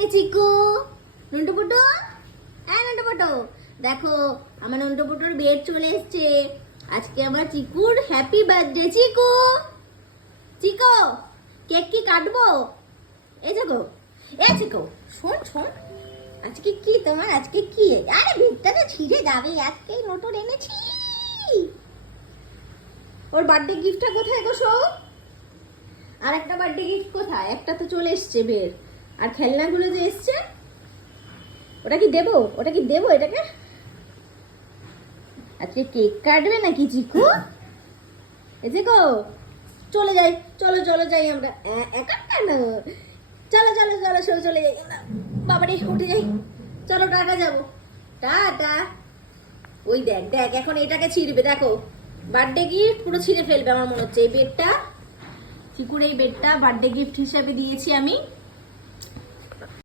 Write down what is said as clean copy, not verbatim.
Birthday চিকু। নন্টু পুটু, হ্যাঁ নন্টু পুটু, দেখো আমার নন্টু পুটুর বেড চলে এসছে। আজকে আমার চিকুর হ্যাপি বার্থডে। চিকু চিকু, কেক কি কাটবো? এই দেখো, এ চিকু শোন শোন, আজকে কি তোমার, আজকে কি? আরে বেডটা তো ছিঁড়ে যাবে, আজকেই নতুন এনেছি। ওর বার্থডে গিফটটা কোথায় গো সব? আর একটা বার্থডে গিফট কোথায়? একটা তো চলে এসছে বের, আর খেলনাগুলো যে এসছে ওটা কি দেবো? ওটা কি দেবো এটাকে? আজকে কেক কাটবে নাকি চিকু? এসে গো, চলে যাই, চলো চলো যাই আমরা। একা কেন? চলো চলো চলো সব চলে যাই আমরা। বাবারে উঠে যাই, চলো টাটা যাবো, টাটা। ওই দেখ দেখ, এখন এটাকে ছিঁড়বে, দেখো বার্থডে গিফট পুরো ছিঁড়ে ফেলবে আমার মনে হচ্ছে। এই বেডটা, চিকুর এই বেডটা বার্থডে গিফট হিসেবে দিয়েছি আমি।